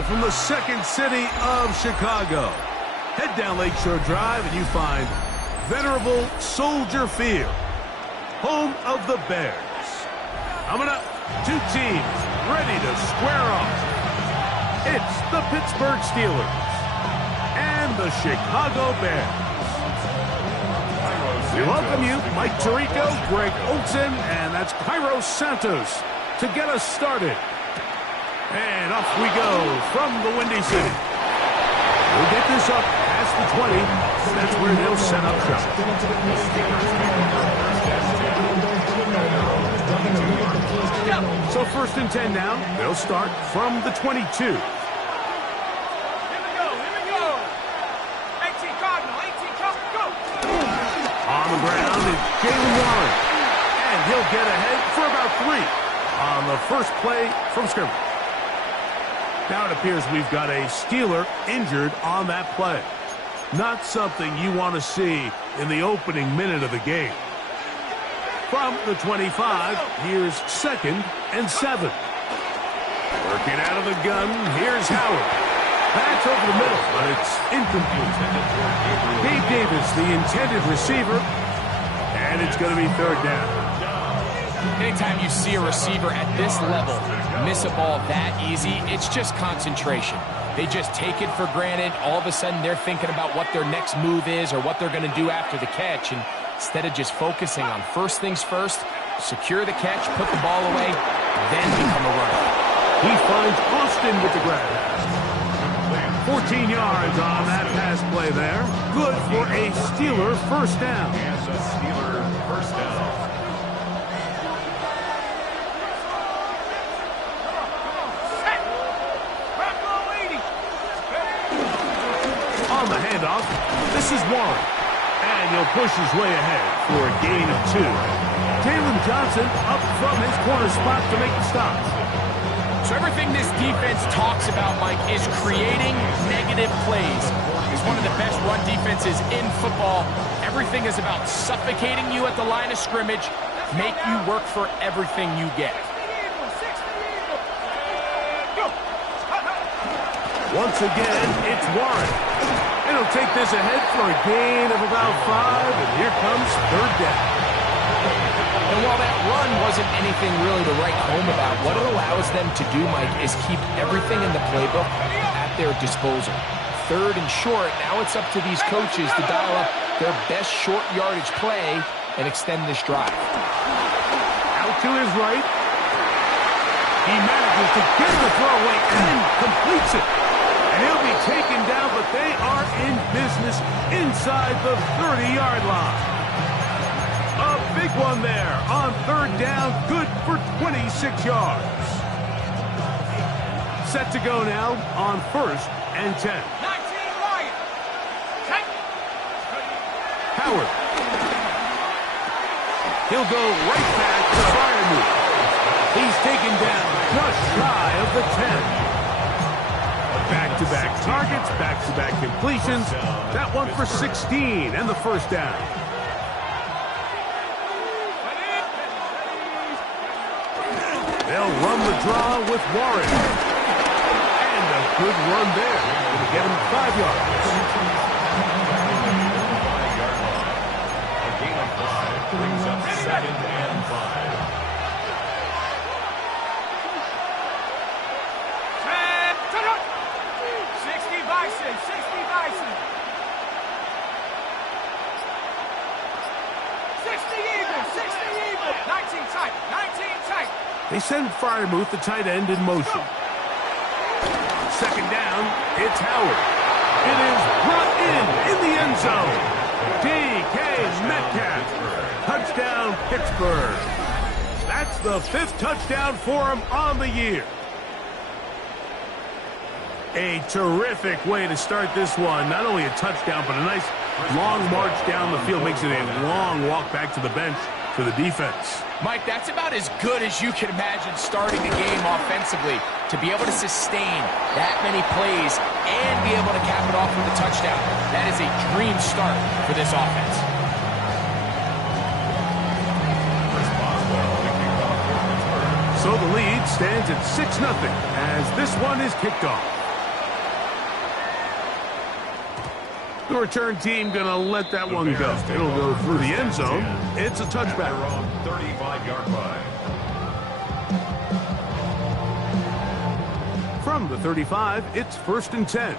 now from the second city of Chicago. Head down Lakeshore Drive and you find venerable Soldier Field, home of the Bears. Coming up, two teams ready to square off. It's the Pittsburgh Steelers and the Chicago Bears. We welcome you, Mike Tirico, Greg Olsen, and that's Cairo Santos to get us started. And off we go from the Windy City. We'll get this up past the 20. That's where they'll set up shop. So 1st and 10 now. They'll start from the 22. Here we go. 18 Cardinal, 18 Cardinal, go! On the ground is Jaylen Warren. And he'll get ahead for about 3 on the first play from scrimmage. Now it appears we've got a Steeler injured on that play. Not something you want to see in the opening minute of the game. From the 25, here's 2nd and 7. Working out of the gun, here's Howard. That's over the middle, but it's incomplete. Gabe Davis, the intended receiver, and it's going to be 3rd down. Anytime you see a receiver at this level miss a ball that easy, it's just concentration. They just take it for granted. All of a sudden, they're thinking about what their next move is or what they're going to do after the catch. And instead of just focusing on first things first, secure the catch, put the ball away, then become a runner. He finds Austin with the grab. 14 yards on that pass play there. Good for a Steeler first down. Steeler first down. On the handoff, this is Warren. And he'll push his way ahead for a gain of 2. Taylor Johnson up from his corner spot to make the stop. So everything this defense talks about, Mike, is creating negative plays. It's one of the best run defenses in football. Everything is about suffocating you at the line of scrimmage, make you work for everything you get. Once again, it's Warren. And he'll take this ahead for a gain of about 5, and here comes 3rd down. And while that run wasn't anything really to write home about, what it allows them to do, Mike, is keep everything in the playbook at their disposal. 3rd and short, now it's up to these coaches to dial up their best short yardage play and extend this drive. Out to his right. He manages to get the throw away and completes it. And he'll be taken down, but they are in business inside the 30-yard line. A big one there on 3rd down, good for 26 yards. Set to go now on 1st and 10. 19 Lions. Howard. He'll go right back to Freiermuth. He's taken down just shy of the 10. Back-to-back targets, back-to-back completions. That one for 16 and the first down. They'll run the draw with Warren. And a good run there. Going to get him 5 yards. A gain of 5 brings up 2nd and 5. They send Freiermuth, the tight end, in motion. 2nd down, it's Howard. It is brought in the end zone. DK Metcalf. Touchdown, Pittsburgh. That's the 5th touchdown for him on the year. A terrific way to start this one. Not only a touchdown, but a nice long march down the field. Makes it a long walk back to the bench for the defense. Mike, that's about as good as you can imagine starting the game offensively. To be able to sustain that many plays and be able to cap it off with a touchdown, that is a dream start for this offense. So the lead stands at 6-0 as this one is kicked off. The return team going to let that one go. It'll go through the end zone. It's a touchback. 35-yard line. From the 35, it's 1st and 10.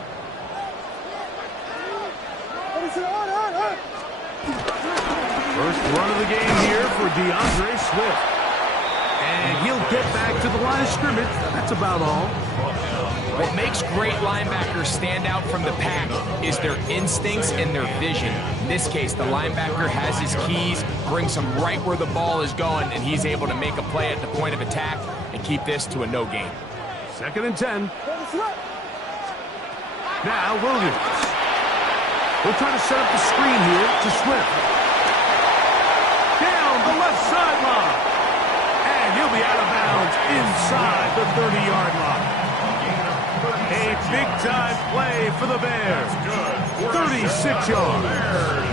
First run of the game here for DeAndre Swift. And he'll get back to the line of scrimmage. That's about all. What makes great linebackers stand out from the pack is their instincts and their vision. In this case, the linebacker has his keys, brings him right where the ball is going, and he's able to make a play at the point of attack and keep this to a no gain. 2nd and 10. Now Williams. We'll try to set up the screen here to Swift. Down the left sideline. And he'll be out of bounds inside the 30-yard line. A big-time play for the Bears. 36 yards.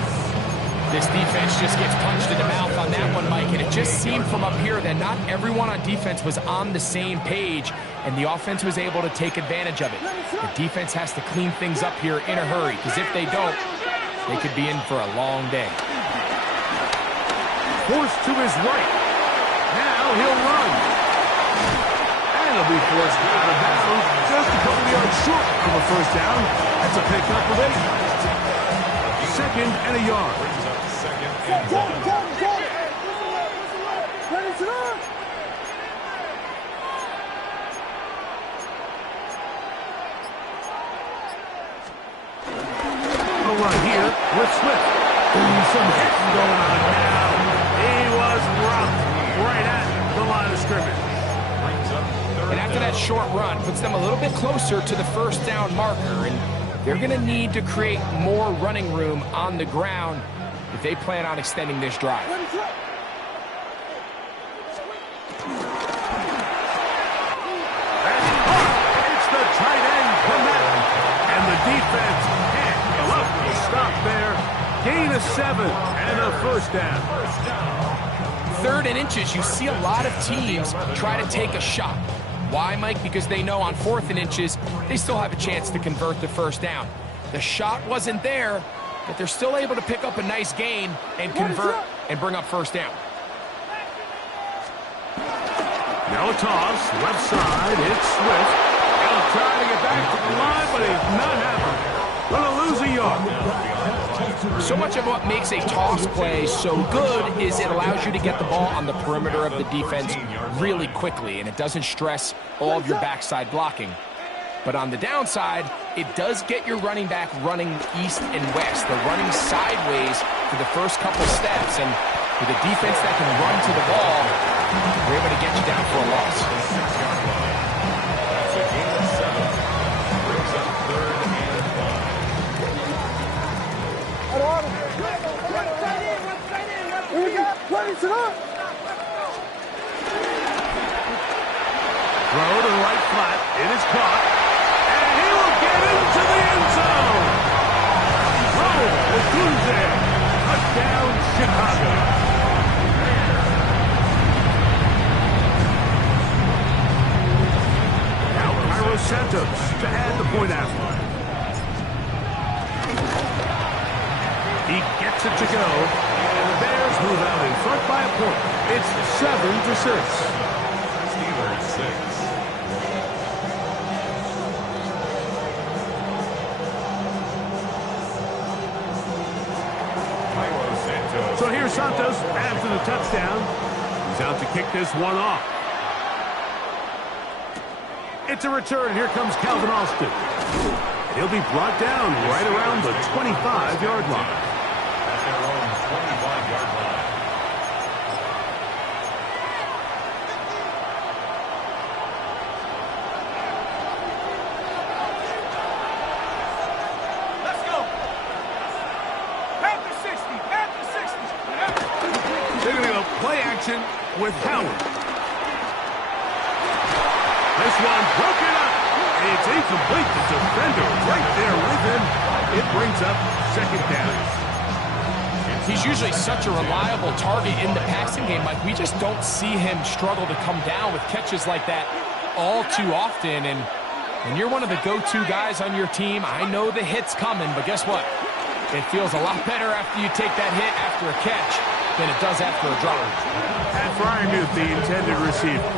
This defense just gets punched in the mouth on that one, Mike, and it just seemed from up here that not everyone on defense was on the same page, and the offense was able to take advantage of it. The defense has to clean things up here in a hurry, because if they don't, they could be in for a long day. Forced to his right. Now he'll run. And he'll be forced out of bounds just a couple yards short of a first down. That's a pickup of 8. 2nd and a yard. A run here with Swift. Some hitting going on now. He was roughed right at the line of scrimmage. And after that short run, puts them a little bit closer to the first down marker, and they're going to need to create more running room on the ground if they plan on extending this drive. It's the tight end, Clement. And the defense can't give up the stop there. Gain of 7 and a first down. 3rd and inches, you see a lot of teams try to take a shot. Why, Mike? Because they know on 4th and inches, they still have a chance to convert the first down. The shot wasn't there, but they're still able to pick up a nice gain and convert and bring up first down. Now a toss, left side, it's Swift. He'll try to get back to the line, but he's not happening. Gonna lose a yard. So much of what makes a toss play so good is it allows you to get the ball on the perimeter of the defense really quickly, and it doesn't stress all of your backside blocking. But on the downside, it does get your running back running east and west. They're running sideways for the first couple steps, and with a defense that can run to the ball, they're able to get you down for a loss. Throw to the right flat. It is caught. And he will get into the end zone. Ronald Odunze. Touchdown, Chicago. Now Cairo Santos to add the point after. He gets it to go. And the Bears move out in front by a point. It's 7-6. Steelers 6. So here's Santos after the touchdown. He's out to kick this one off. It's a return. Here comes Calvin Austin. He'll be brought down right around the 25-yard line. At their own 25-yard line. Let's go. Panther 60. Panther 60. They're going to go play action with Howard. This one broken up. It's incomplete. The defender right there with him. It brings up 2nd down. He's usually such a reliable target in the passing game. Like, we just don't see him struggle to come down with catches like that all too often. And when you're one of the go-to guys on your team, I know the hit's coming, but guess what? It feels a lot better after you take that hit after a catch than it does after a drop. And Freiermuth, the intended receiver.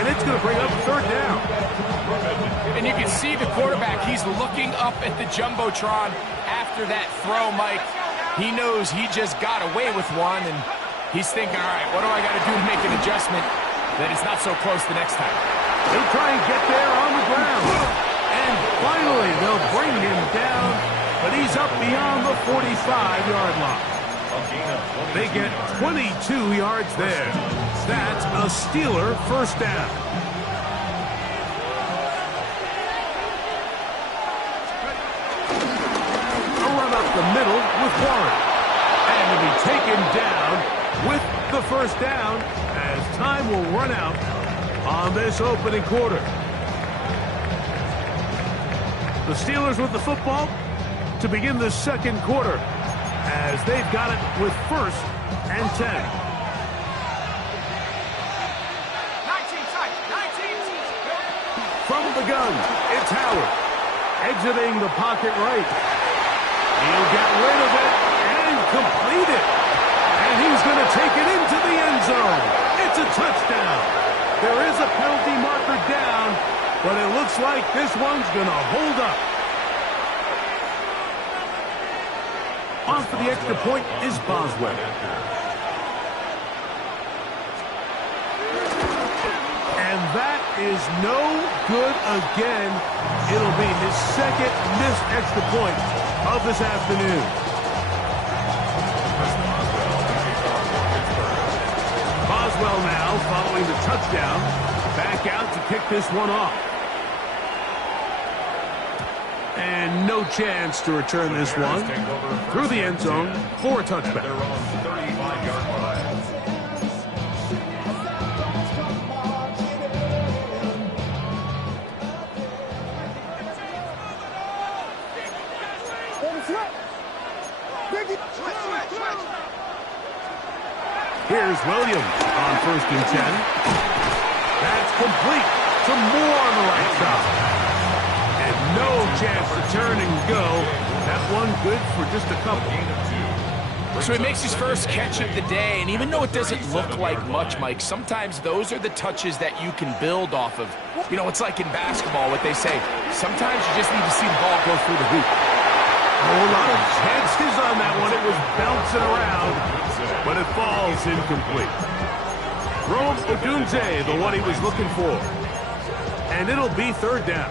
And it's going to bring up third down. And you can see the quarterback, he's looking up at the Jumbotron after that throw, Mike. He knows he just got away with one, and he's thinking, all right, what do I got to do to make an adjustment that it's not so close the next time? They'll try and get there on the ground. And finally, they'll bring him down, but he's up beyond the 45-yard line. They get 22 yards there. That's a Steeler first down. A run up the middle with Warren. And to be taken down with the first down as time will run out on this opening quarter. The Steelers with the football to begin the second quarter as they've got it with first and 10. 19 tight, 19. From the gun, it's Howard. Exiting the pocket right. He'll get rid of it and complete it. And he's going to take it into the end zone. It's a touchdown. There is a penalty marker down, but it looks like this one's going to hold up. On for the extra point is Boswell. And that is no good again. It'll be his second missed extra point of this afternoon. Boswell now following the touchdown. Back out to kick this one off. And no chance to return this one through the end zone for a touchback. Here's Williams on first and 10. That's complete to Moore on the right side. And no chance to turn and go. That one good for just a couple. So he makes his first catch of the day, and even though it doesn't look like much, Mike, sometimes those are the touches that you can build off of. You know, it's like in basketball, what they say, sometimes you just need to see the ball go through the hoop. A whole lot of chances on that one. It was bouncing around, but it falls incomplete. Rome Odunze, the one he was looking for. And it'll be third down.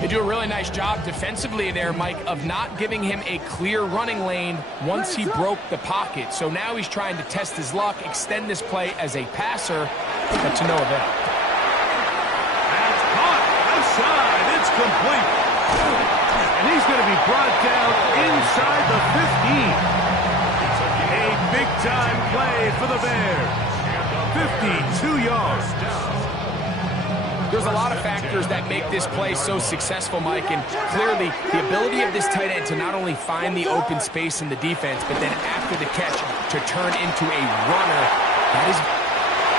They do a really nice job defensively there, Mike, of not giving him a clear running lane once he broke the pocket. So now he's trying to test his luck, extend this play as a passer, but to no avail. That's caught outside. It's complete. And he's going to be brought down inside the 15. A big-time play for the Bears. 52 yards. There's a lot of factors that make this play so successful, Mike, and clearly the ability of this tight end to not only find the open space in the defense, but then after the catch to turn into a runner. That is...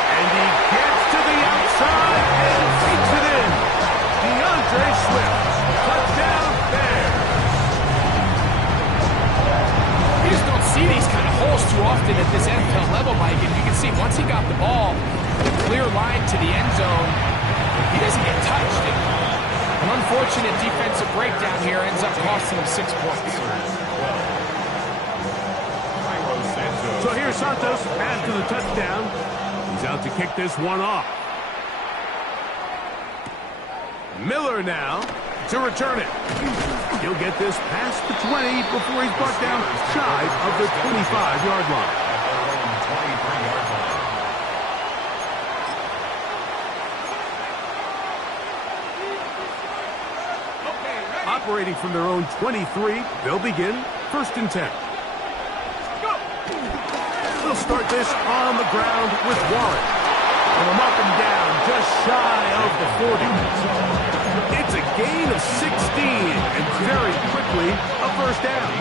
And he gets to the outside and takes it in. DeAndre Swift. Touchdown Bears. You just don't see these kind of holes too often at this NFL level, Mike, and you can see once he got the ball, the clear line to the end zone, he doesn't get touched. An unfortunate defensive breakdown here ends up costing him 6 points. So here's Santos after the touchdown. He's out to kick this one off. Miller now to return it. He'll get this past the 20 before he's brought down shy of the 25-yard line. Operating from their own 23, they'll begin first and 10. They'll start this on the ground with Warren. And I'm up and down, just shy of the 40. It's a gain of 16, and very quickly a first down.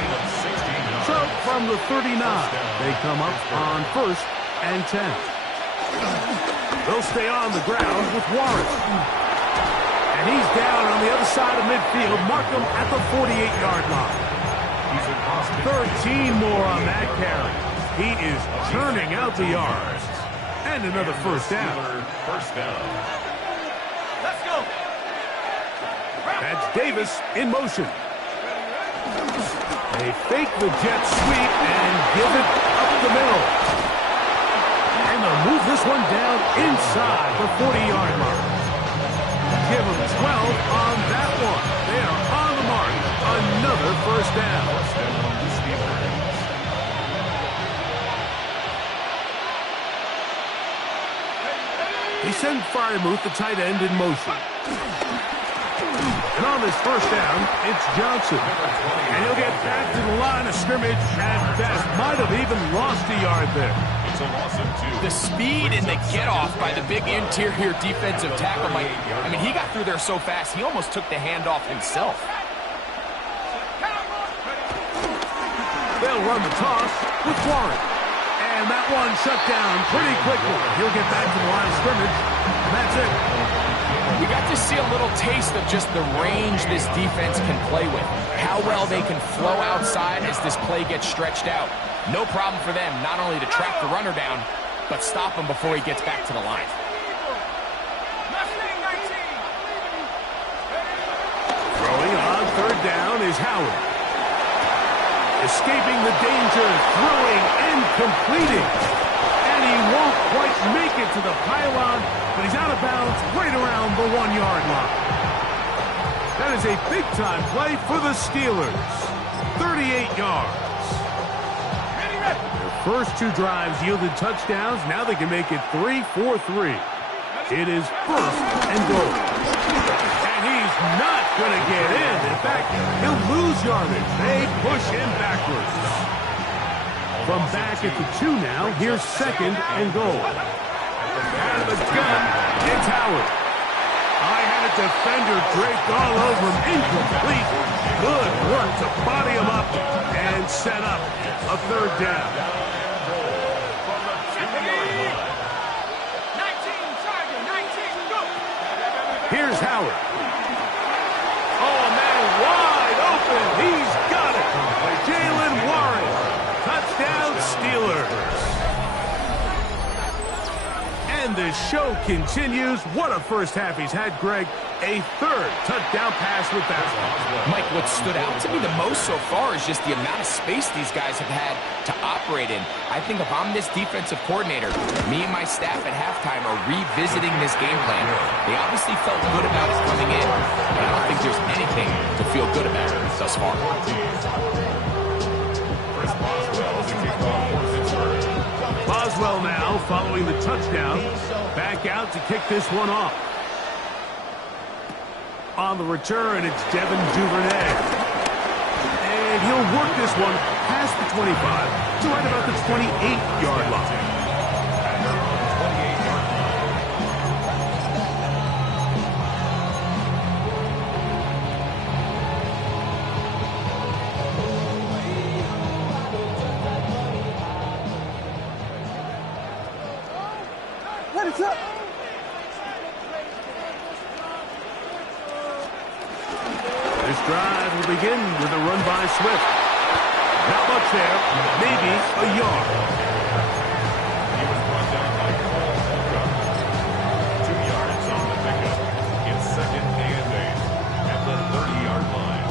So from the 39, they come up on first and 10. They'll stay on the ground with Warren. And he's down on the other side of midfield. Mark him at the 48-yard line. He's in hospital. 13 more on that carry. He is churning out the yards. And another first down. First down. Let's go. That's Davis in motion. They fake the jet sweep and give it up the middle. And they'll move this one down inside the 40-yard mark. Give them 12 on that one. They are on the mark. Another first down. He sends Freiermuth, the tight end, in motion. And on this first down, it's Johnson. And he'll get back to the line of scrimmage at best. Might have even lost a yard there. It's a loss of 2. The speed and the get-off by the big interior defensive tackle, Mike. I mean, he got through there so fast, he almost took the handoff himself. They'll run the toss with Warren. And that one shut down pretty quickly. He'll get back to the line of scrimmage. And that's it. We got to see a little taste of just the range this defense can play with. How well they can flow outside as this play gets stretched out. No problem for them not only to track the runner down, but stop him before he gets back to the line. Throwing on third down is Howard. Escaping the danger, throwing and completing. And he won't quite make it to the pylon, but he's out of bounds right around the 1-yard line. That is a big-time play for the Steelers. 38 yards. Their first 2 drives yielded touchdowns. Now they can make it 3-4-3. It is first and goal. And he's not going to get in. In fact, he'll lose yardage. They push him backwards. From back at the 2 now, here's second and goal. Out of the gun, it's Howard. I had a defender draped all over him. Incomplete. Good work to body him up and set up a third down. 19, go. Here's Howard. Oh, man, wide open. He's got it. Jaylen Warren. Touchdown, Steelers. And the show continues. What a first half he's had, Greg. A third touchdown pass with that one. Mike, what stood out to me the most so far is just the amount of space these guys have had to operate in. I think if I'm this defensive coordinator, me and my staff at halftime are revisiting this game plan. They obviously felt good about it coming in, but I don't think there's anything to feel good about thus far. Boswell now following the touchdown. Back out to kick this one off. On the return, it's Devin Duvernay. And he'll work this one past the 25 to right about the 28-yard line. This drive will begin with a run by Swift. Not much there, maybe a yard. He was brought down by Carl Walker. 2 yards on the pickup. It's second and 8 at the 30-yard line.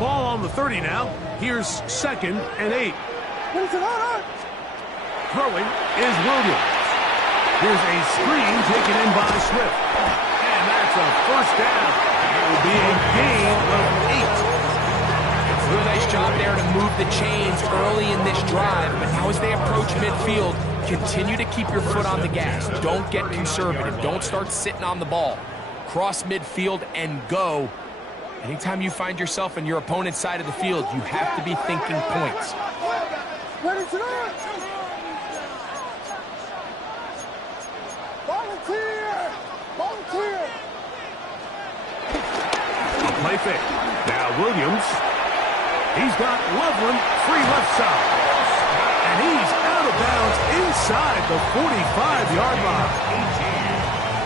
Ball on the 30 now. Here's second and 8. Throwing is Williams. Here's a screen taken in by Swift. And that's a first down. It will be a gain of 8. Do a nice job there to move the chains early in this drive, but now as they approach midfield, continue to keep your foot on the gas. Don't get conservative. Don't start sitting on the ball. Cross midfield and go. Anytime you find yourself on your opponent's side of the field, you have to be thinking points. Play fake. Now Williams. He's got Loveland free left side. And he's out of bounds inside the 45-yard line.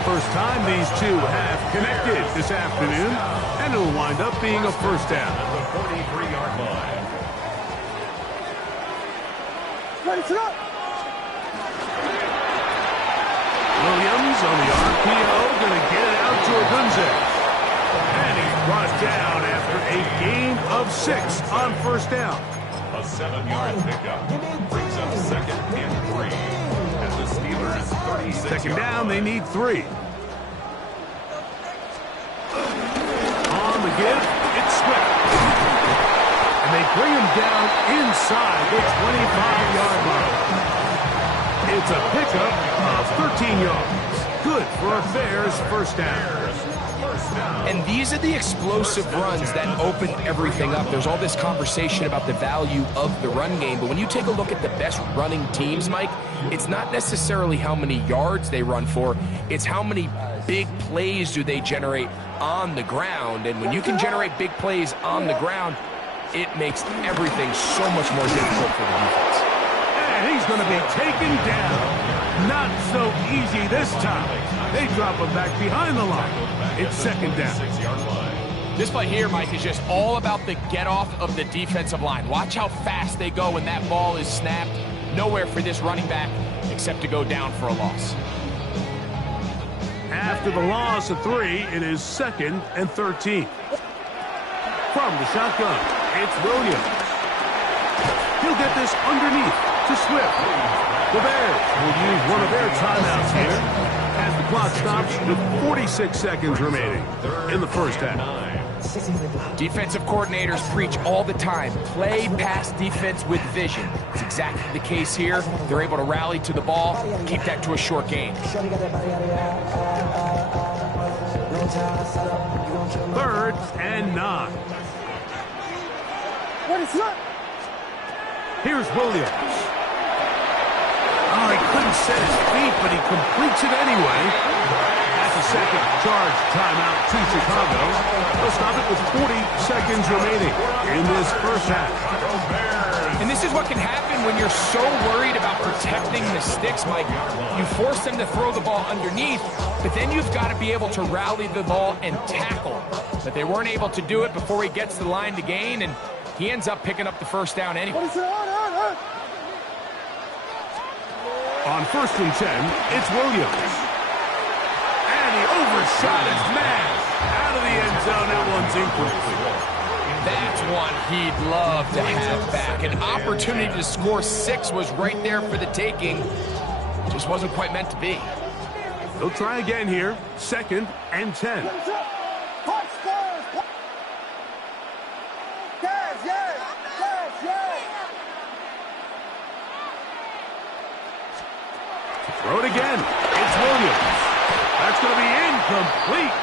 First time these two have connected this afternoon. And it'll wind up being a first down. At the 43-yard line. Williams on the RPO, going to get it out to Odunze. And he's brought down after a gain of 6 on first down. A 7-yard pickup brings up 2nd and 3 at the Steelers' 36. Second down, they need 3. On the give, it's Swift. And they bring him down inside the 25-yard line. It's a pickup of 13 yards. Good for a Bears first down. And these are the explosive runs that open everything up. There's all this conversation about the value of the run game, but when you take a look at the best running teams, Mike, it's not necessarily how many yards they run for, it's how many big plays do they generate on the ground. And when you can generate big plays on the ground, it makes everything so much more difficult for the defense. And he's going to be taken down. Not so easy this time. They drop him back behind the line. It's second down. 6-yard line. This play here, Mike, is just all about the get-off of the defensive line. Watch how fast they go when that ball is snapped. Nowhere for this running back except to go down for a loss. After the loss of 3, it is 2nd and 13. From the shotgun, it's Williams. He'll get this underneath to Swift. The Bears will use one of their timeouts here as the clock stops with 46 seconds remaining in the first half. Defensive coordinators preach all the time, play pass defense with vision. It's exactly the case here. They're able to rally to the ball, keep that to a short gain. 3rd and 9. Here's Williams. Oh, he couldn't set his feet, but he completes it anyway. That's a second charge timeout to Chicago. They'll stop it with 40 seconds remaining in this first half. And this is what can happen when you're so worried about protecting the sticks, Mike. You force them to throw the ball underneath, but then you've got to be able to rally the ball and tackle. But they weren't able to do it before he gets to the line to gain, and he ends up picking up the first down anyway. On 1st and 10, it's Williams. And he overshot his man. Out of the end zone, that one's incomplete. That's one he'd love to have back. An opportunity to score 6 was right there for the taking. Just wasn't quite meant to be. They'll try again here. 2nd and 10. Throw it again. It's Williams. That's going to be incomplete.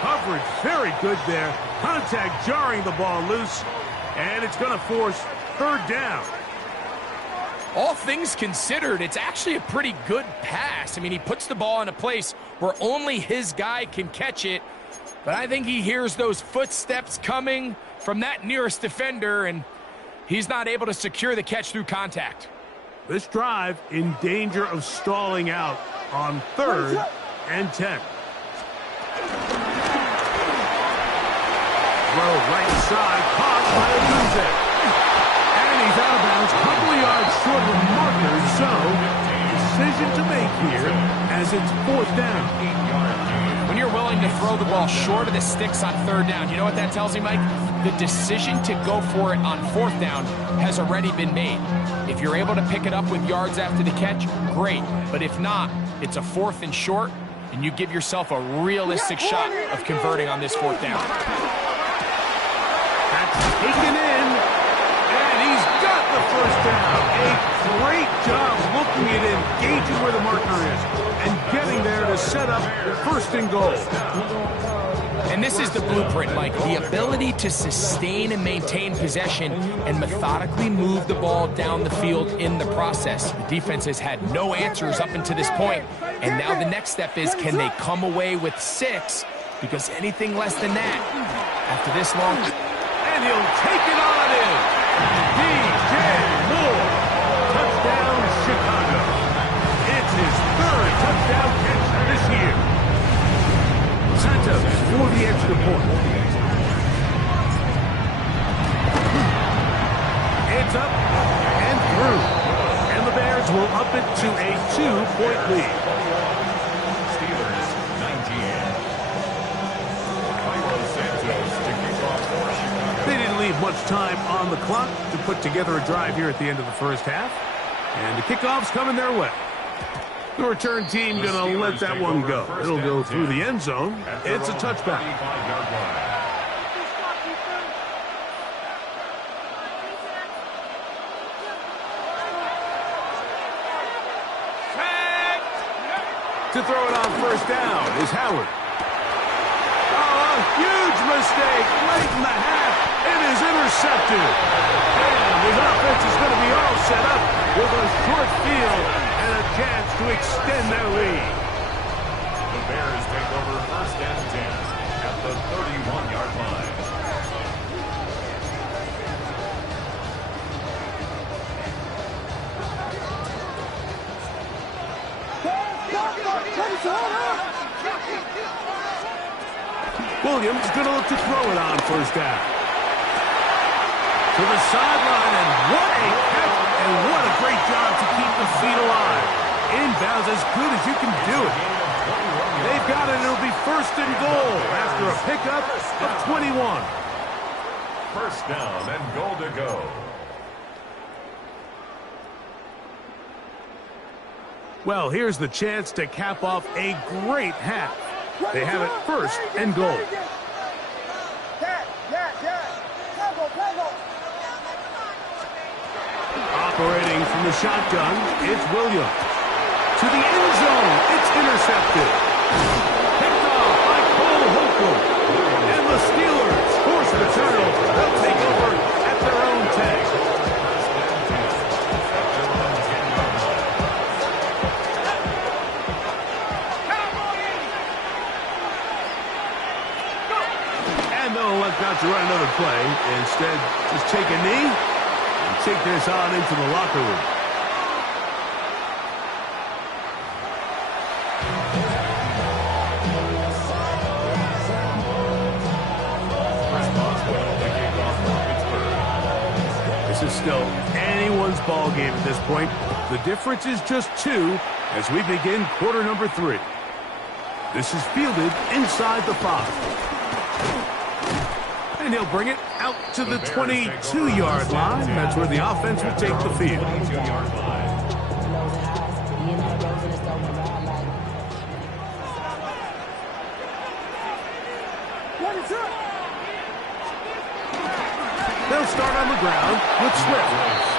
Coverage very good there. Contact jarring the ball loose. And it's going to force 3rd down. All things considered, it's actually a pretty good pass. I mean, he puts the ball in a place where only his guy can catch it. But I think he hears those footsteps coming from that nearest defender, and he's not able to secure the catch through contact. This drive in danger of stalling out on 3rd and 10. Throw right side, caught by Odunze. And he's out of bounds, a couple of yards short of the marker, so decision to make here as it's 4th down. When you're willing to throw the ball short of the sticks on 3rd down, you know what that tells me, Mike? The decision to go for it on 4th down has already been made. If you're able to pick it up with yards after the catch, great. But if not, it's a 4th and short, and you give yourself a realistic shot of converting on this 4th down. That's taken in, and he's got the first down. A great job looking at it, gauging where the marker is, and getting there to set up 1st and goal. And this is the blueprint, Mike. The ability to sustain and maintain possession and methodically move the ball down the field in the process. The defense has had no answers up until this point, and now the next step is, can they come away with 6? Because anything less than that, after this long... And he'll take it on in. DJ Moore. Touchdown, Chicago. It's his 3rd touchdown catch this year. Santos for the extra point. It's up and through. And the keep it to a 2-point lead. Steelers 19. Cairo Santos to kick off for Chicago. They didn't leave much time on the clock to put together a drive here at the end of the first half. And the kickoff's coming their way. The return team going to let that one go. It'll go through the end zone. It's a touchback. To throw it on first down is Howard. Oh, a huge mistake late in the half. It is intercepted. And his offense is going to be all set up with a short field and a chance to extend their lead. The Bears take over first and 10 at the 31-yard line. Williams going to look to throw it on first down. To the sideline, and what a catch, and what a great job to keep the feet alive. Inbounds as good as you can do it. They've got it, and it'll be first and goal after a pickup of 21. First down and goal to go. Well, here's the chance to cap off a great half. They have it first and goal. Operating from the shotgun, it's Williams. To the end zone, it's intercepted. Picked off by Cole Holcomb. And the Steelers force the turnover. They'll take over at their own 10. Not to run another play. Instead, just take a knee and take this on into the locker room. This is still anyone's ball game at this point. The difference is just 2 as we begin quarter number 3. This is fielded inside the 5. And he'll bring it out to the 22-yard line. That's where the offense will take the field. They'll start on the ground with Swift.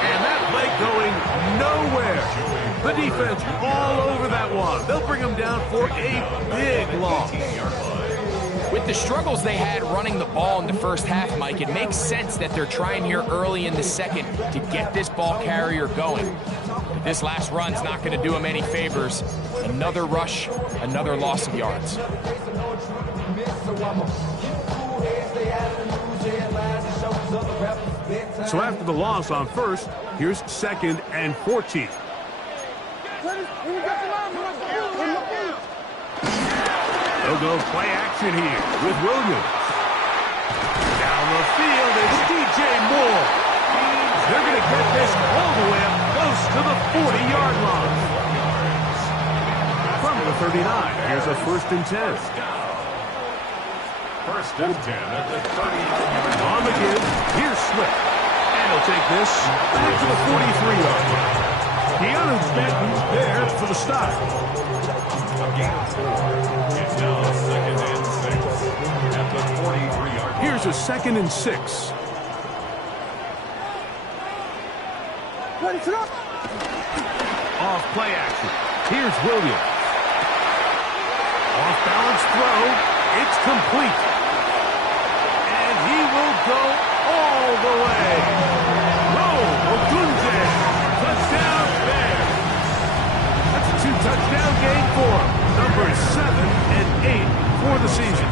And that leg going nowhere. The defense all over that one. They'll bring him down for a big loss. With the struggles they had running the ball in the first half, Mike, it makes sense that they're trying here early in the second to get this ball carrier going. But this last run's not going to do him any favors. Another rush, another loss of yards. So after the loss on first, here's second and 14. They'll go play action here with Williams. Down the field, it's DJ Moore. They're going to get this all the way up close to the 40-yard line. From the 39, here's a first and 10. First and 10 at the 39-yard line. On the give, here's Swift. And he'll take this back to the 43-yard line. Keanu Benton there for the stop. A gain of 4. It's now second and 6 at the 43-yard line. Here's a second and 6. Off play action. Here's Williams. Off balance throw. It's complete. And he will go all the way. Ogunje. Touchdown there. That's a 2-touchdown game for him. Numbers 7 and 8 for the season.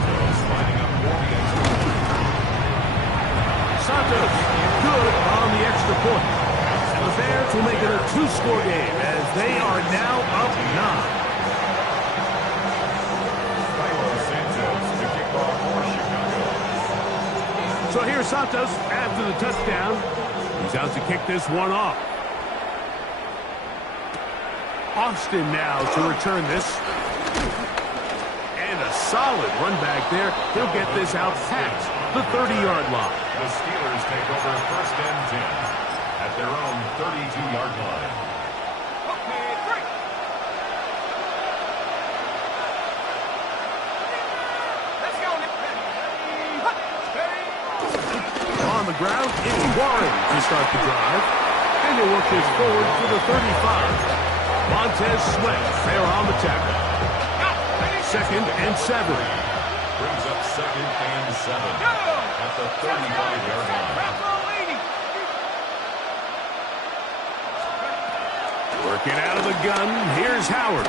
Santos good on the extra point. And the Bears will make it a 2-score game as they are now up 9. So here's Santos after the touchdown. He's out to kick this one off. Austin now to return this. And a solid run back there. He'll get this out past the 30-yard line. The Steelers take over first and 10 at their own 32-yard line. Okay, break. Let's go, Nick. On the ground, it's Warren to start the drive. And he'll work this forward to the 35. Montez Sweat there on the tackle. Second and 7. Brings up second and 7 at the 35-yard line. Working out of the gun, here's Howard.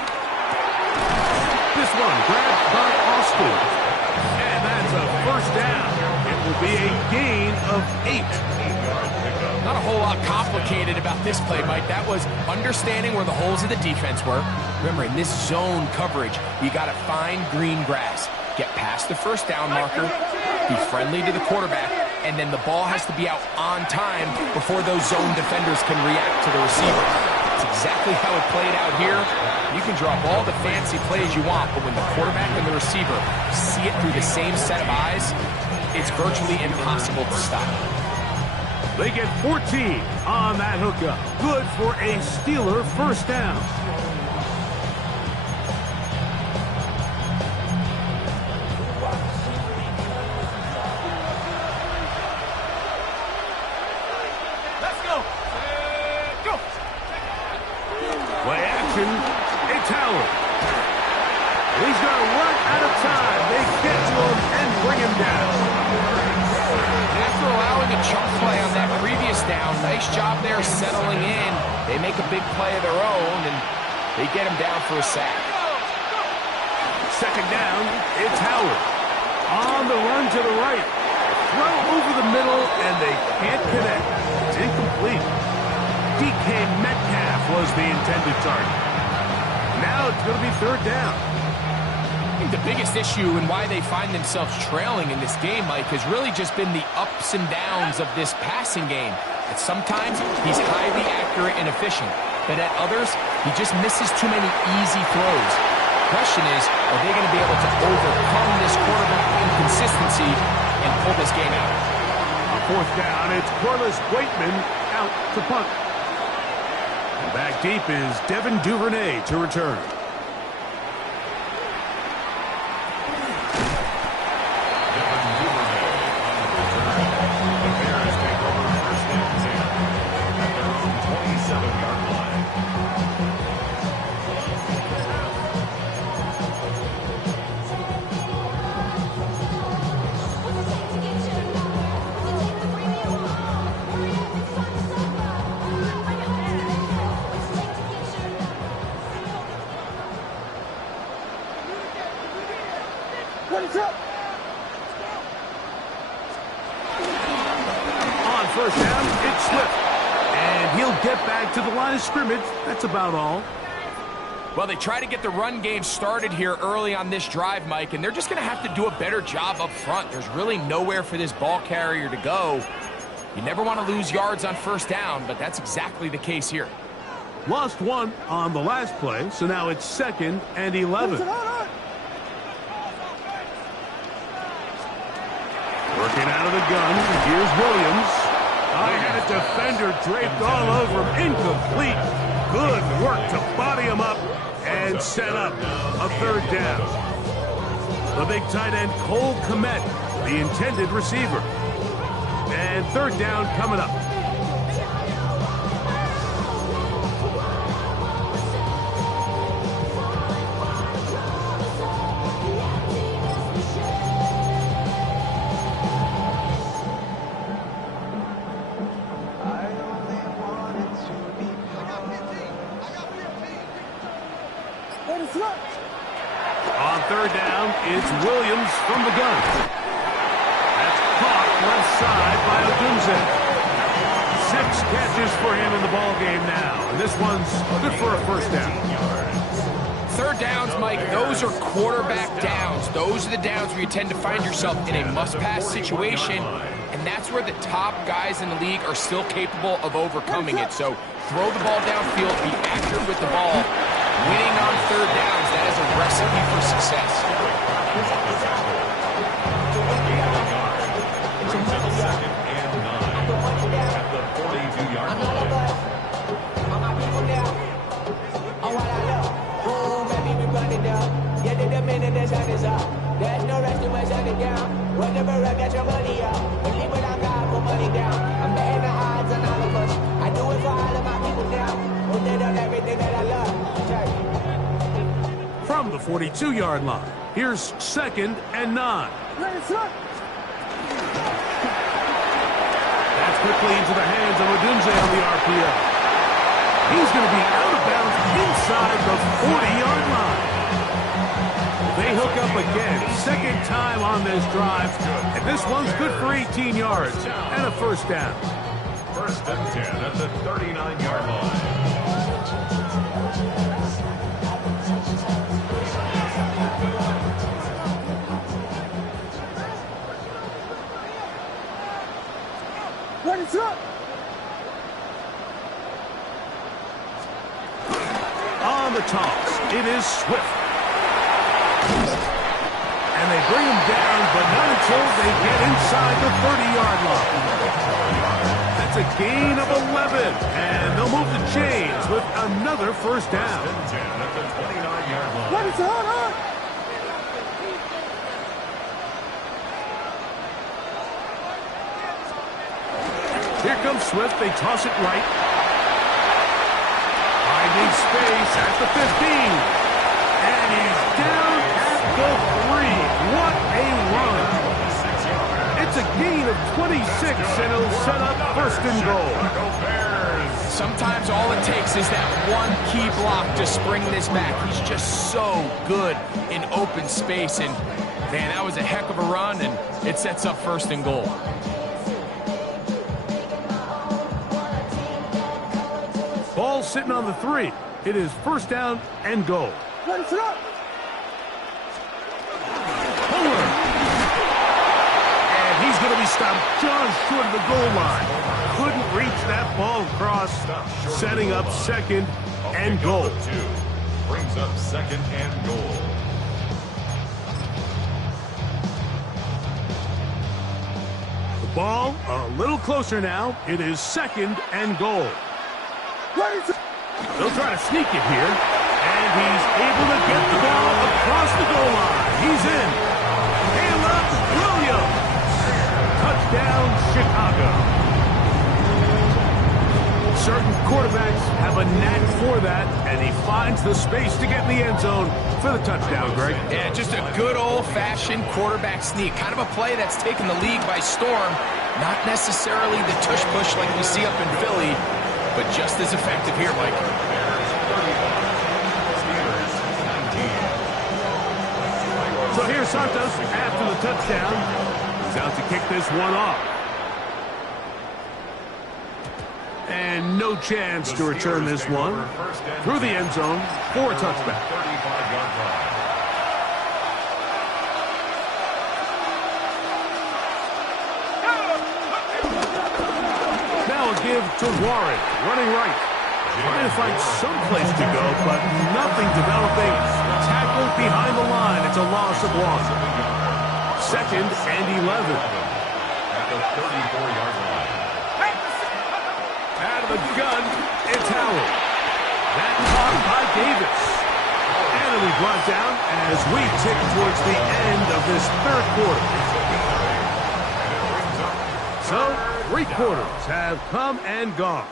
This one grabbed by Austin. And that's a first down. It will be a gain of 8. Not a whole lot complicated about this play, Mike. That was understanding where the holes of the defense were. Remember, in this zone coverage, you got to find green grass. Get past the first down marker, be friendly to the quarterback, and then the ball has to be out on time before those zone defenders can react to the receiver. That's exactly how it played out here. You can drop all the fancy plays you want, but when the quarterback and the receiver see it through the same set of eyes, it's virtually impossible to stop. They get 14 on that hookup. Good for a Steeler first down. Let's go. Go. Play action. It's Howard. He's going to run out of time. They get to him and bring him down. After allowing a chunk play on that previous down, nice job there settling in. They make a big play of their own, and they get him down for a sack. Second down, it's Howard. On the run to the right. Throw over the middle, and they can't connect. It's incomplete. DK Metcalf was the intended target. Now it's going to be third down. I think the biggest issue and why they find themselves trailing in this game, Mike, has really just been the ups and downs of this passing game. At sometimes, he's highly accurate and efficient, but at others, he just misses too many easy throws. The question is, are they going to be able to overcome this quarterback inconsistency and pull this game out? On fourth down, it's Corliss Waitman out to punt. And back deep is Devin Duvernay to return. On first down, it's Swift. And he'll get back to the line of scrimmage. That's about all. Well, they try to get the run game started here early on this drive, Mike, and they're just going to have to do a better job up front. There's really nowhere for this ball carrier to go. You never want to lose yards on first down, but that's exactly the case here. Lost one on the last play, so now it's second and 11. Working out of the gun, here's Williams. I had a defender draped all over him. Incomplete. Good work to body him up and set up a third down. The big tight end, Cole Kmet, the intended receiver. And third down coming up. On third down, it's Williams from the gun. That's caught left side by Odunze. 6 catches for him in the ball game now. And this one's good for a first down. Third downs, Mike, those are quarterback downs. Those are the downs where you tend to find yourself in a must-pass situation, and that's where the top guys in the league are still capable of overcoming it. So throw the ball downfield, be accurate with the ball, Winning on third downs, that is a recipe for success. Brings up second and 9 at the 42-yard line. There's no rest to my shutting down. Whenever I get your money out, believe what I got for money down. I'm betting the odds on all of us. I do it for all of my people now. Who did on everything that I love. From the 42-yard line, here's second and 9. That's quickly into the hands of Odunze on the RPO. He's going to be out of bounds inside the 40-yard line. They hook up again, second time on this drive, and this one's good for 18 yards and a first down. First and 10 at the 39-yard line. What is up? On the toss, it is Swift. And they bring him down, but not until they get inside the 30-yard line. That's a gain of 11, and they'll move the chains with another first down. First and 10 at the 29-yard line. What is up? Here comes Swift. They toss it right. Finding space at the 15. And he's down at the 3. What a run. It's a gain of 26, and it'll set up first and goal. Sometimes all it takes is that one key block to spring this back. He's just so good in open space. And, man, that was a heck of a run, and it sets up first and goal. Ball sitting on the 3. It is first down and goal. What is up? Fuller. And he's going to be stopped just short of the goal line. Couldn't reach that ball across, setting up second and goal. Brings up second and goal. The ball a little closer now. It is second and goal. They'll try to sneak it here. And he's able to get the ball across the goal line. He's in. Caleb Williams. Touchdown, Chicago. Certain quarterbacks have a knack for that, and he finds the space to get in the end zone for the touchdown, Greg. Yeah, just a good old-fashioned quarterback sneak. Kind of a play that's taken the league by storm. Not necessarily the tush-push like we see up in Philly, but just as effective here, Mike. So here's Santos after the touchdown. He's out to kick this one off. And no chance to return this one through the end zone for a touchback. 35-yard line. Now a give to Warren, running right. Trying to find some place to go, but nothing developing. Tackled behind the line. It's a loss of one. Second and 11. At the 34-yard line. Out of the gun, it's Howard. That caught by Davis. And it'll be brought down as we tick towards the end of this third quarter. So, 3 quarters have come and gone.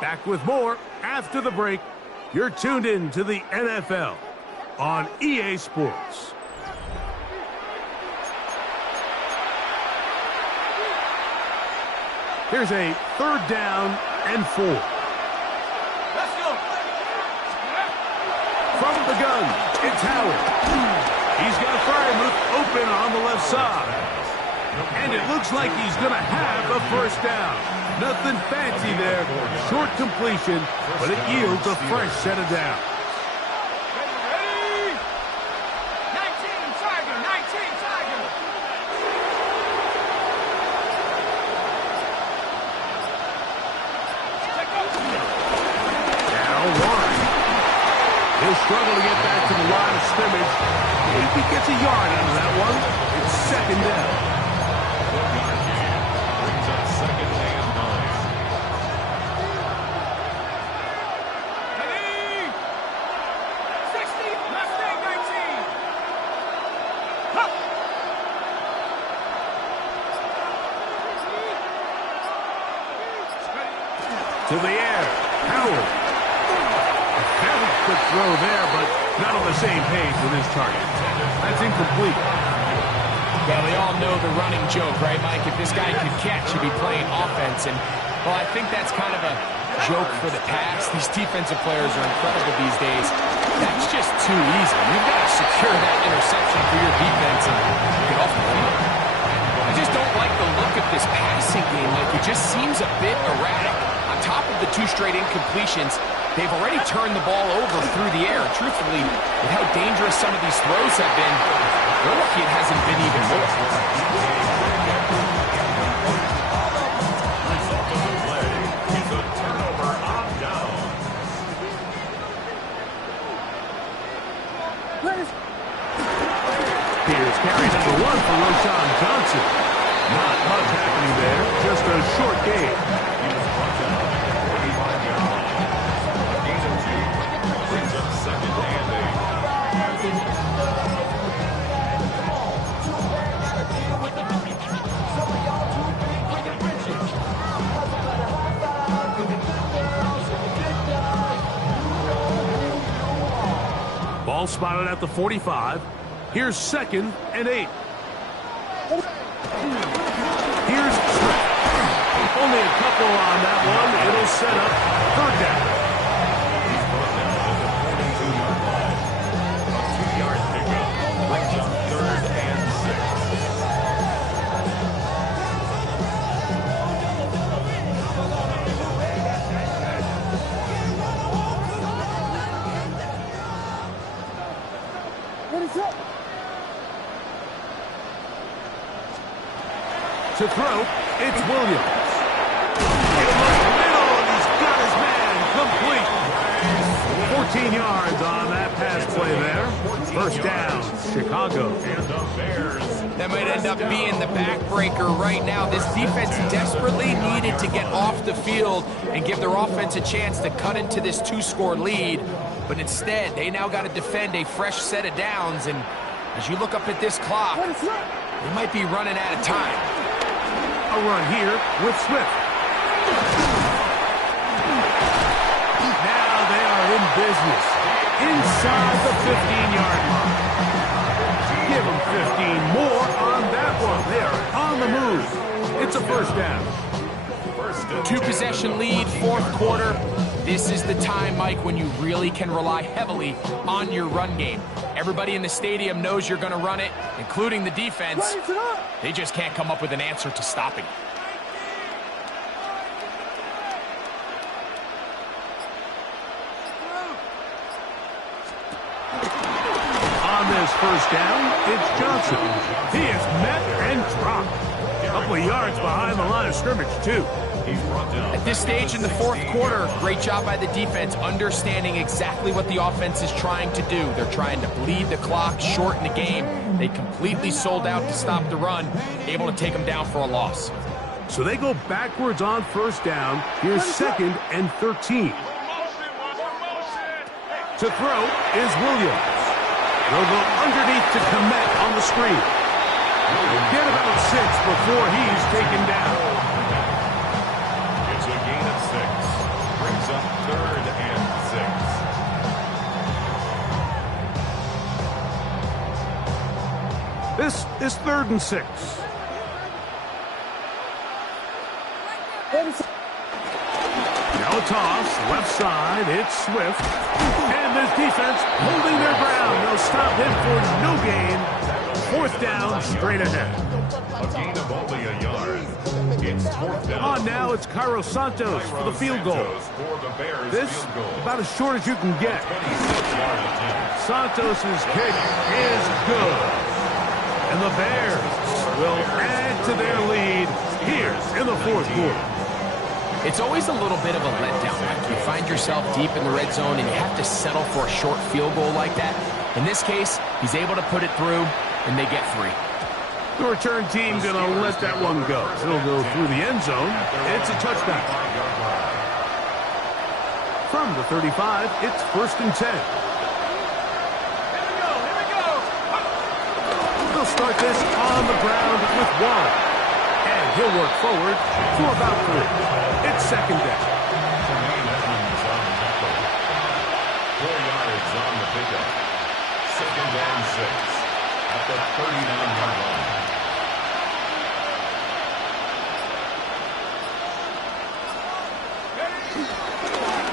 Back with more after the break. You're tuned in to the NFL on EA Sports. Here's a third down and 4. Let's go. From the gun, it's Howard. He's got Freiermuth open on the left side. And it looks like he's going to have a first down. Nothing fancy there. Short completion, but it yields a fresh set of downs. Ready? 19 Tiger, 19 Tiger. Now Warren. He'll struggle to get back to the line of scrimmage. If he gets a yard out of that one, it's second down. 12-yard gain brings up second and 9. Ready? 60, Mustang 19. Huh. To the air, Howard. A very quick throw there, but not on the same page with his target. That's incomplete. Well, we all know the running joke, right, Mike? If this guy could catch, he'd be playing offense. And, well, I think that's kind of a joke for the pass. These defensive players are incredible these days. That's just too easy. You've got to secure that interception for your defense and get off the field. I just don't like the look of this passing game. Like, it just seems a bit erratic. On top of the 2 straight incompletions, they've already turned the ball over through the air. Truthfully, with how dangerous some of these throws have been, they're lucky it hasn't been even more. Result of the play is a turnover on down. Here's carry number 1 for Roschon Johnson. Not much happening there, just a short game. He was brought down at the 45-yard line. A gain of 2 brings up second and 8. Ball spotted at the 45. Here's second and 8. Here's Swift. Only a couple on that one. It'll set up third down. He's brought down at the 42-yard line. A 2-yard pickup brings up third and 6. To throw, it's Williams. He'll look middle, and he's got his man complete. 14 yards on that pass play there. First down, Chicago. And the Bears. That might end up being the backbreaker right now. This defense desperately needed to get off the field and give their offense a chance to cut into this 2-score lead. But instead, they now got to defend a fresh set of downs. And as you look up at this clock, they might be running out of time. A run here with Swift. Now they are in business. Inside the 15-yard line. Give them 15 more on that one. They are on the move. It's a first down. 2-possession lead, 4th quarter. This is the time, Mike, when you really can rely heavily on your run game. Everybody in the stadium knows you're going to run it, including the defense. They just can't come up with an answer to stopping. On this first down, it's Johnson. He is met and dropped. A couple of yards behind the line of scrimmage, too. He's brought down. At this stage in the 4th quarter, great job by the defense, understanding exactly what the offense is trying to do. They're trying to bleed the clock, shorten the game. They completely sold out to stop the run, able to take them down for a loss. So they go backwards on first down. Here's second and 13. To throw is Williams. They'll go underneath to Kmet on the screen. He'll get about 6 before he's taken down. It's a gain of 6. Brings up third and 6. This is 3rd and 6. Now a toss, left side, it's Swift. And this defense holding their ground. They'll stop him for no gain. 4th down, straight ahead. A gain of only a yard. It's 4th down. On now, it's Cairo Santos for the field goal. For the Bears This, field goal. about as short as you can get. 26-yard attempt. Santos' kick is good. And the Bears will add to their lead here in the 4th quarter. It's always a little bit of a letdown. You find yourself deep in the red zone and you have to settle for a short field goal like that. In this case, he's able to put it through, and they get 3. The return team going to let that one go. It'll go through the end zone. It's a touchdown. From the 35, it's 1st and 10. Here we go. They'll start this on the ground with Warren. And he'll work forward for about 3. It's 2nd down. 4 yards on the pickup. 2nd and 6 at the 39-yard line.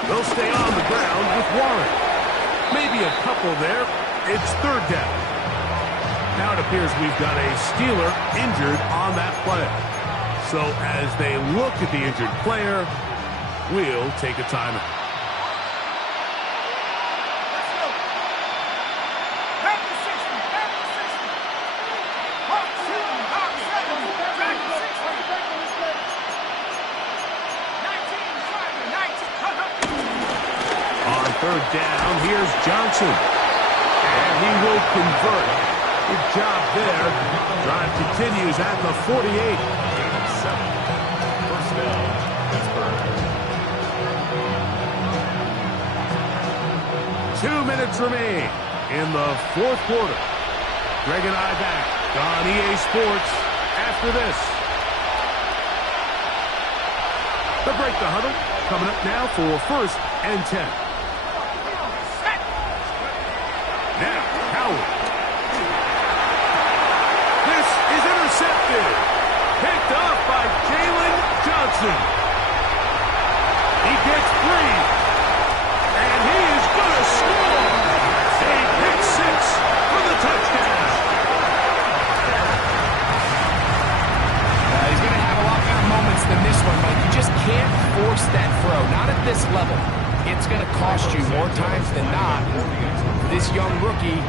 They'll stay on the ground with Warren. Maybe a couple there. It's 3rd down. Now it appears we've got a Steeler injured on that play. So as they look at the injured player, we'll take a timeout. Let's go. Back to 60. Back to 60. Hawk 2. Hawk 7. Back to 60. 19. Driver. 19. On 3rd down, here's Johnson. And he will convert. Good job there. Drive continues at the 48. 1st down, Pittsburgh. 2 minutes remain in the 4th quarter. Greg and I back on EA Sports after this. The break the huddle coming up now for 1st and 10. Now, Howard. This is intercepted. Picked off by Jalen Johnson. He gets free. And he is going to score. A pick 6 for the touchdown. He's going to have a lot better moments than this one, but you just can't force that throw. Not at this level. It's going to cost you more times than not. This young rookie,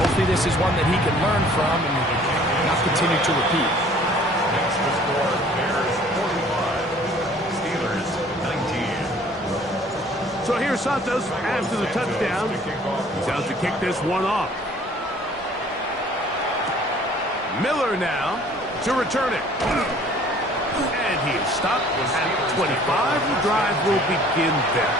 hopefully this is one that he can learn from and not continue to repeat. Next to score, Bears 45, Steelers 19. So here's Santos after the touchdown. He's out to kick this one off. Miller now to return it. And he is stopped at the 25. The drive will begin there.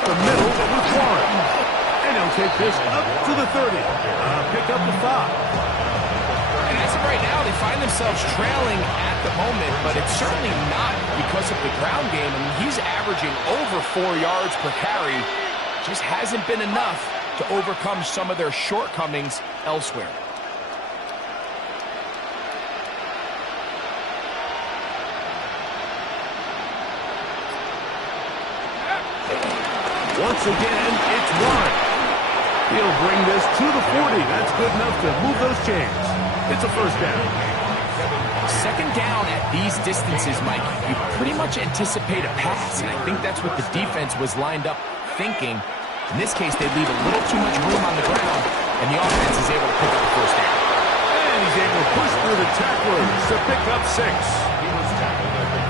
The middle with Warren. And he'll take this up to the 30. Pick up the 5. And as of right now, they find themselves trailing at the moment, but it's certainly not because of the ground game. I mean, he's averaging over 4 yards per carry. Just hasn't been enough to overcome some of their shortcomings elsewhere. Once again, it's Warren. He'll bring this to the 40. That's good enough to move those chains. It's a 1st down. 2nd down at these distances, Mike, you pretty much anticipate a pass, and I think that's what the defense was lined up thinking. In this case, they leave a little too much room on the ground, and the offense is able to pick up the 1st down. And he's able to push through the tacklers to pick up 6.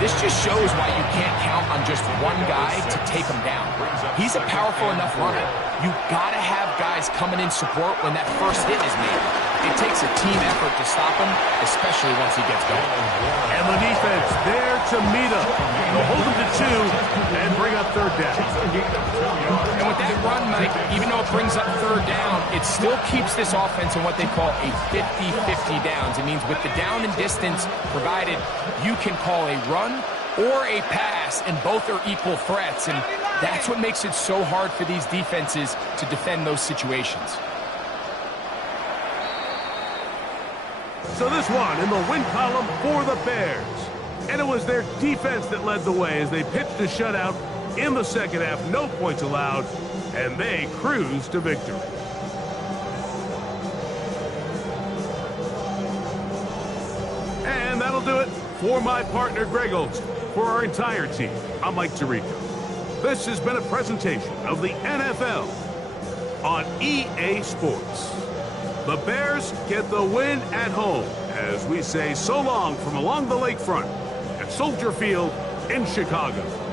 This just shows why you can't count on just one guy to take him down. He's a powerful enough runner. You gotta have guys coming in support when that first hit is made. It takes a team effort to stop him, especially once he gets going. And the defense there to meet him. They'll hold him to 2 and bring up 3rd down. And with that run, Mike, even though it brings up 3rd down, it still keeps this offense in what they call a 50-50 downs. It means with the down and distance provided, you can call a run or a pass, and both are equal threats. And that's what makes it so hard for these defenses to defend those situations. So this one in the win column for the Bears. And it was their defense that led the way as they pitched a shutout in the 2nd half. No points allowed, and they cruised to victory. And that'll do it for my partner, Greg Olsen. For our entire team, I'm Mike Tirico. This has been a presentation of the NFL on EA Sports. The Bears get the win at home as we say so long from along the lakefront at Soldier Field in Chicago.